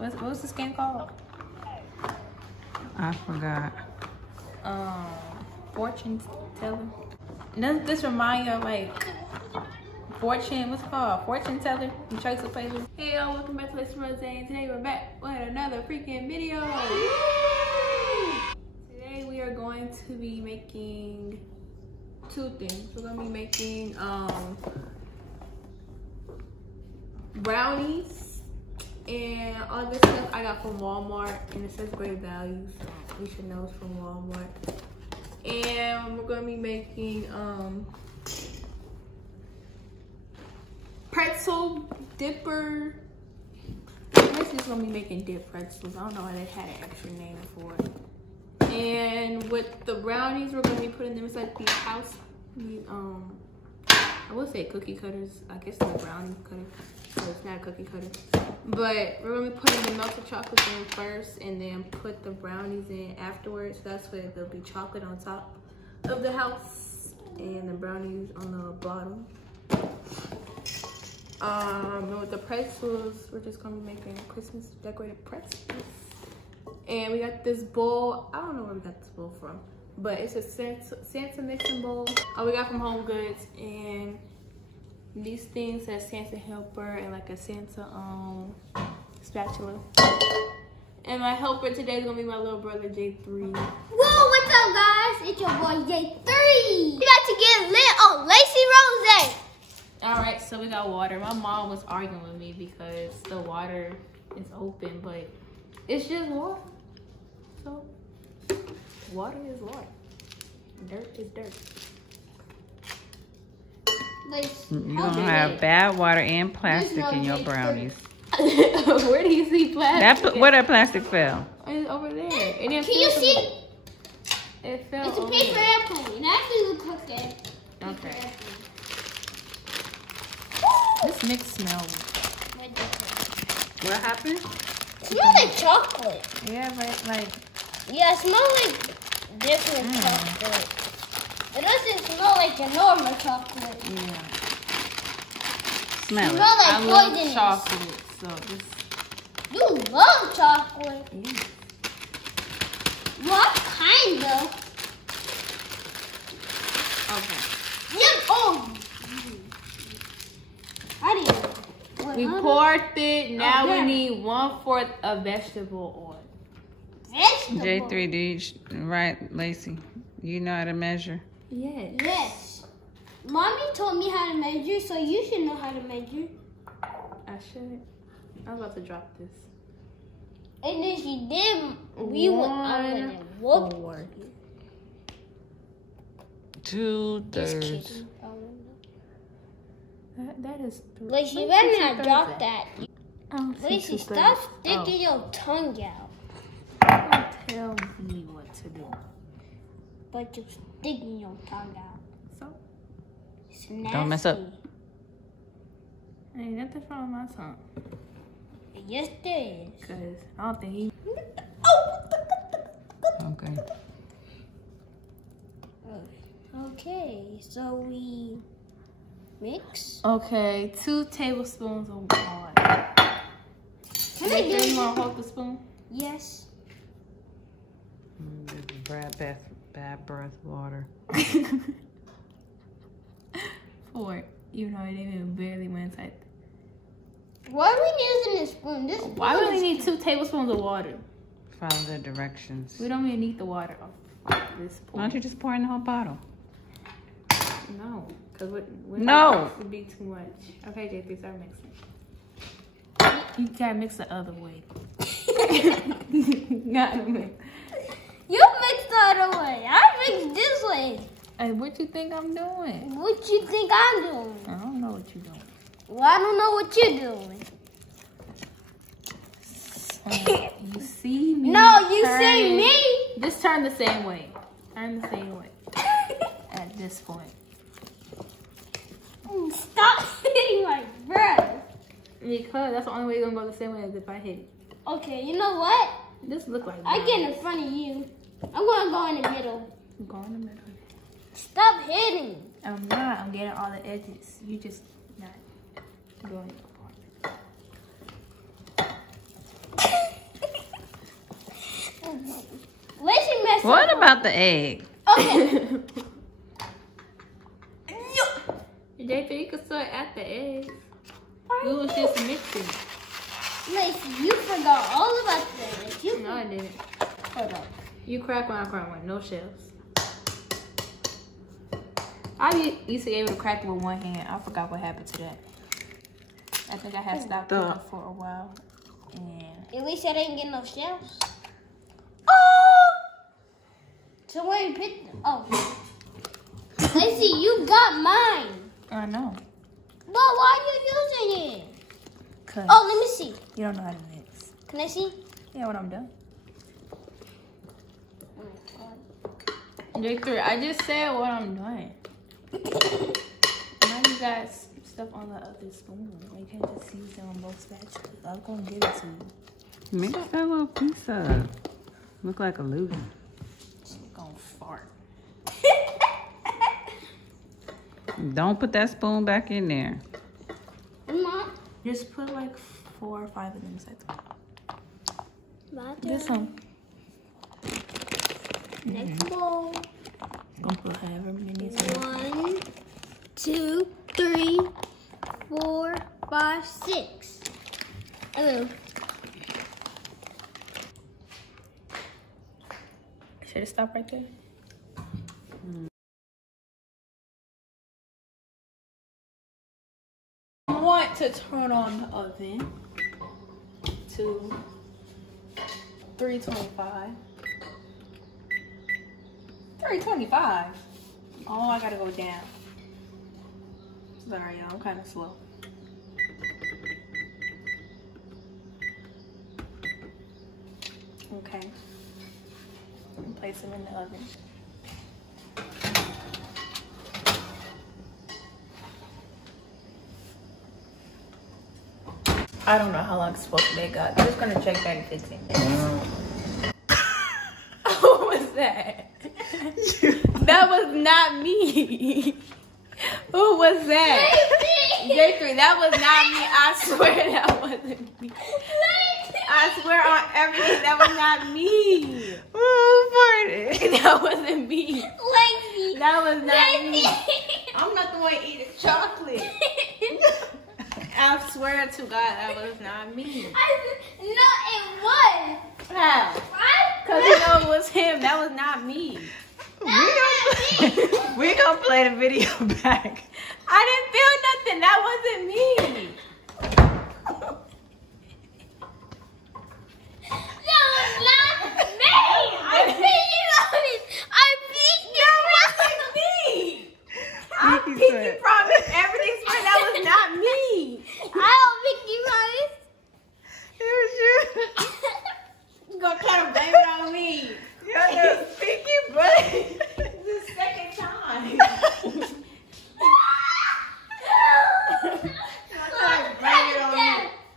What's this game called? I forgot. Fortune teller. Doesn't this remind you of like fortune? What's it called? Fortune teller. You try to play this. Hey y'all, welcome back to Let's Rose. And today we're back with another freaking video. Today we are going to be making two things. We're gonna be making brownies and all this stuff I got from Walmart, and it says great value, so you should know it's from Walmart. And we're gonna be making pretzel dipper. I guess it's gonna be making dip pretzels. I don't know why they had an extra name for it. And with the brownies, we're gonna be putting them inside the house. I would say cookie cutters. I guess it's a brownie cutter, so it's not a cookie cutter. But we're gonna be putting the melted chocolate in first, and then put the brownies in afterwards. That's where there'll be chocolate on top of the house and the brownies on the bottom. And with the pretzels, we're just gonna be making Christmas decorated pretzels. And we got this bowl. I don't know where we got this bowl from, but it's a Santa mixing bowl. We got from Home Goods, and these things have Santa helper and like a Santa spatula. And my helper today is gonna be my little brother J3. Whoa, what's up guys? It's your boy J3. We got to get lit on Lacy Rose. Alright, so we got water. My mom was arguing with me because the water is open, but it's just water. So water is water. Dirt is dirt. You're gonna have bad water and plastic in your brownies. Where do you see plastic? Where that plastic fell? It's over there. Can you see? It fell. It's a paper airplane. It actually looks like it. Okay. This mix smells. What happened? It smells like chocolate. Yeah, but like. Yeah, it smells like different chocolate. It doesn't smell like a normal chocolate. Yeah. Smell it. Like I love poisonous. chocolate, so this. You love chocolate. Yeah. What kind of? Okay. Yeah. Oh. How do you? We poured it. Now we need 1/4 of vegetable oil. Vegetable. J3, do you, right, Lacey? You know how to measure? Yes. Yes. Mommy told me how to measure, so you should know how to measure. I should. I was about to drop this. And then she did. We went. Whoop. 2/3. That is. Like, you better not drop that. Lacey, Lacey, stop sticking your tongue out. Don't tell me what to do. But you're sticking your tongue out. So, It's nasty. Don't mess up. ain't nothing wrong with my tongue. Yes, there is. Cause I don't think he. Okay. Okay, so we mix. Okay, 2 tablespoons of water. Can I You do? want to hold the spoon? Yes. Bad breath water. 4. You know, it even barely went inside. Why are we using this spoon? This spoon Why would we is- need 2 tablespoons of water? Follow the directions. We don't even need the water off this Why don't you just pour in the whole bottle? No, because No. would be too much. Okay, JP, start mixing. You gotta mix the other way. Gotta mix. You mix the other way. I mix this way. Hey, what you think I'm doing? What you think I'm doing? I don't know what you're doing. Well, I don't know what you're doing. You see me? No, you see me. Just turn the same way. Turn the same way. At this point. Stop hitting my breath. Because that's the only way you're gonna go the same way as if I hit it. Okay, you know what? This look like I get in front of you. I'm gonna go in the middle. Go in the middle. Stop hitting. I'm not. I'm getting all the edges. You just not going apart. Lacey messed What up. about the egg? Okay. JP, you can still add the eggs. You was just mixing. Lacey, you forgot all about that. You No, I didn't. hold up. You crack when I crack one. No shells. I used to be able to crack with one hand. I forgot what happened to that. I think I had stopped cooking for a while. And At least I didn't get no shells. Oh! So where you picked them? Oh. Lacey, you got mine. I know. But why are you using it? Cause Oh, let me see. you don't know how to mix. Can I see? Yeah, when I'm done. Victor, I just said what I'm doing. Now you got stuff on the other spoon. You can't just use them on both spatulas. I was gonna give it to you. Mix that little piece up. Look like a loser. I'm gonna fart. Don't put that spoon back in there. Mom. Just put like 4 or 5 of them inside. My This one. Next bowl. Gonna put however many. 1, 2, 3, 4, 5, 6. Oh. Should it stop right there? I want to turn on the oven to 325. 325? Oh, I gotta go down. Sorry, y'all, I'm kind of slow. Okay. And place them in the oven. I don't know how long it's supposed to bake up. I'm just gonna check back in 15 minutes. What was that? That was not me. Who was that? J3, that was not me. I swear that wasn't me. I swear on everything, that was not me. Who farted? That wasn't me. Lacey. That was not me. Lacey. I'm not the one eating chocolate. I swear to God, that was not me. No, it was. How? Because you know it was him. That was not me. We gonna play the video back. I didn't feel nothing. That wasn't me. That was not me. I beat you on it. I beat you. That wasn't me. I pinky promise. Everything's fine. That was not me. I don't think you promise. It was you. You gonna try to blame it on me. Y'all know Pinky Brain. This is the second time.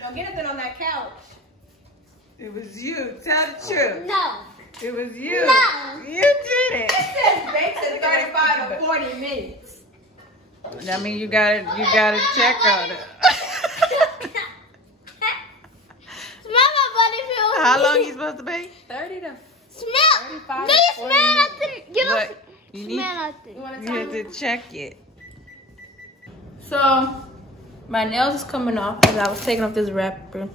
Don't get nothing on that couch. It was you. Tell the truth. No. It was you. No. You did it. It says bake to 35 to 40 minutes. I mean, you gotta check on it. Smell my body feel. How long you supposed to be? 30 to Smell. 35 Do you to 40 smell minutes. nothing? You don't What? You need. smell nothing. You want to You tell have me? to check it. So, my nails is coming off as I was taking off this wrapper.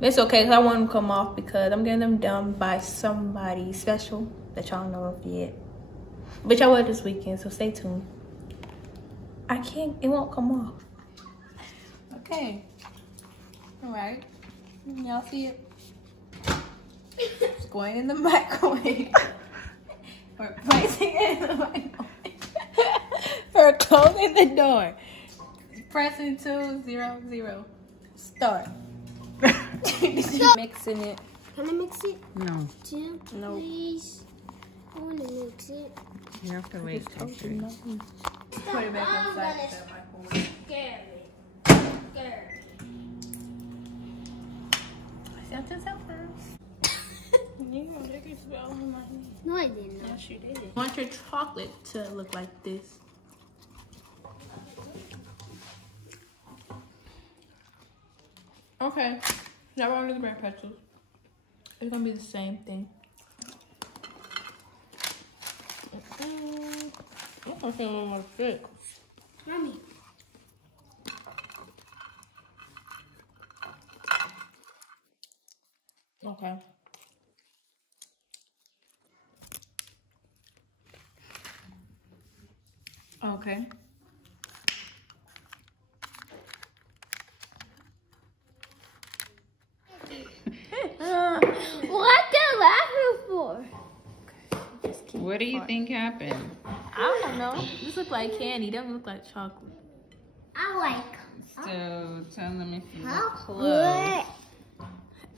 It's okay because I want them to come off because I'm getting them done by somebody special that y'all don't know of yet. But y'all will this weekend, so stay tuned. I can't, it won't come off. Okay. All right. Y'all see it? It's going in the microwave. We're placing it in the microwave. We're closing the door. Pressing 2, 0, 0. Start. Mixing it. Can I mix it? No, Too, No. please. I want to mix it. you have to wait till Just 3. nothing. Put it back I'm inside gonna the microwave. scare it. Scare it. Something first. You gonna make it smell on my hand. No, I didn't. Yes, you did. I want your chocolate to look like this. Okay. Now we're on to the bread pretzels. It's gonna be the same thing. something a little more thick. Mommy. Okay. Okay. What you laughing for? What do you think happened? I don't know. This looks like candy. Doesn't look like chocolate. I like. So tell them if you look How close.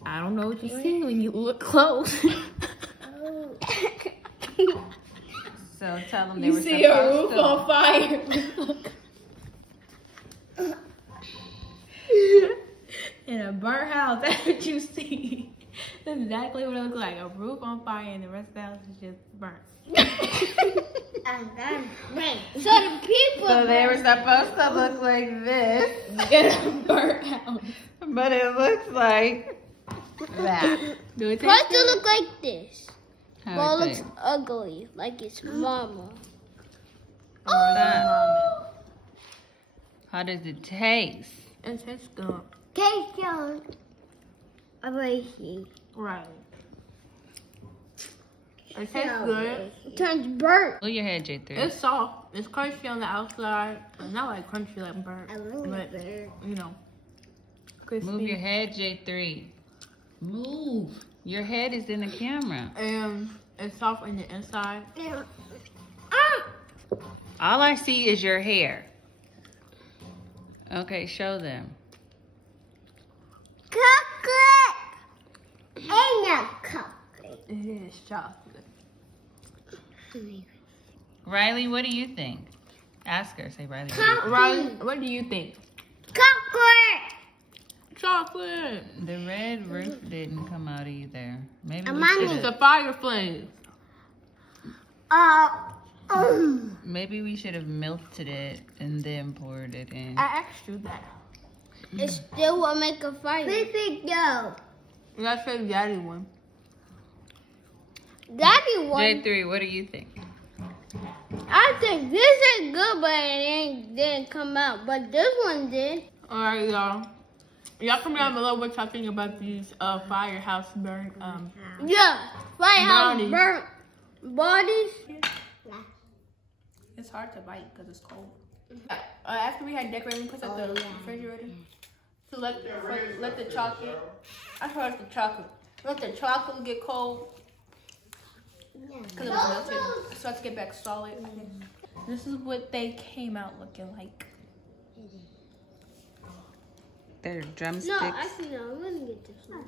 I don't know what you see when you look close. So tell them they You were see a supposed roof to. on fire. In a burnt house, that's what you see. That's exactly what it looks like. A roof on fire and the rest of the house is just burnt. I'm done. Wait. So the people. So they were supposed to look like this, In a burnt house. but it looks like that. Do it Supposed to look like this. How Well, it it looks taste? ugly, like it's mama. Oh. How does it taste? It tastes good. Taste yours. Amazing. Right. It tastes good. It turns burnt. Pull your head, J3. It's soft. It's crunchy on the outside. It's not like crunchy like burnt. But, you know, crispy. Move your head, J3. Move. Your head is in the camera. And it's soft on the inside. All I see is your hair. Okay, show them. Chocolate. Ain't no chocolate. It is chocolate. Riley, what do you think? Ask her. Say, Riley. Riley, what do you think? Chocolate. Chocolate. The red roof didn't come out either. Maybe we Mommy. It's should the have. fire flame. Maybe we should have melted it and then poured it in. I asked you that. It still will make a fire. Baby, no. You gotta say the daddy one. Daddy one. J3, what do you think? I think this is good, but it didn't come out. But this one did. Alright, y'all. Y'all comment down below what y'all think about these firehouse burn Yeah, firehouse Brownies. burnt bodies. It's hard to bite because it's cold. After we had decorated, we put it in the refrigerator to let the chocolate. I heard the chocolate. Let the chocolate get cold because it was melted. It starts to get back solid. This is what they came out looking like. They're drumsticks. No, actually, no. I'm gonna get this one.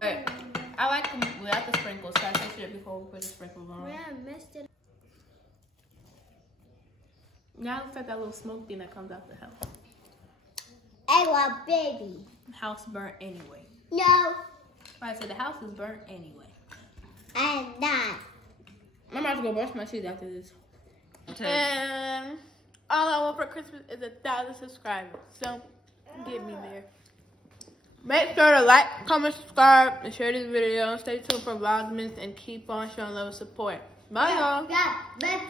But I like them without the sprinkles, so I tasted it before we put the sprinkles on. Yeah, I missed it. Now it looks like that little smoke thing that comes out the house. I want baby. House burnt anyway. No, I said the house is burnt anyway. I'm not. I'm about to go brush my teeth after this. Okay. And all I want for Christmas is 1,000 subscribers. So get me there. Make sure to like, comment, subscribe, and share this video. Stay tuned for Vlogmas and keep on showing love and support. Bye, y'all. Yeah, but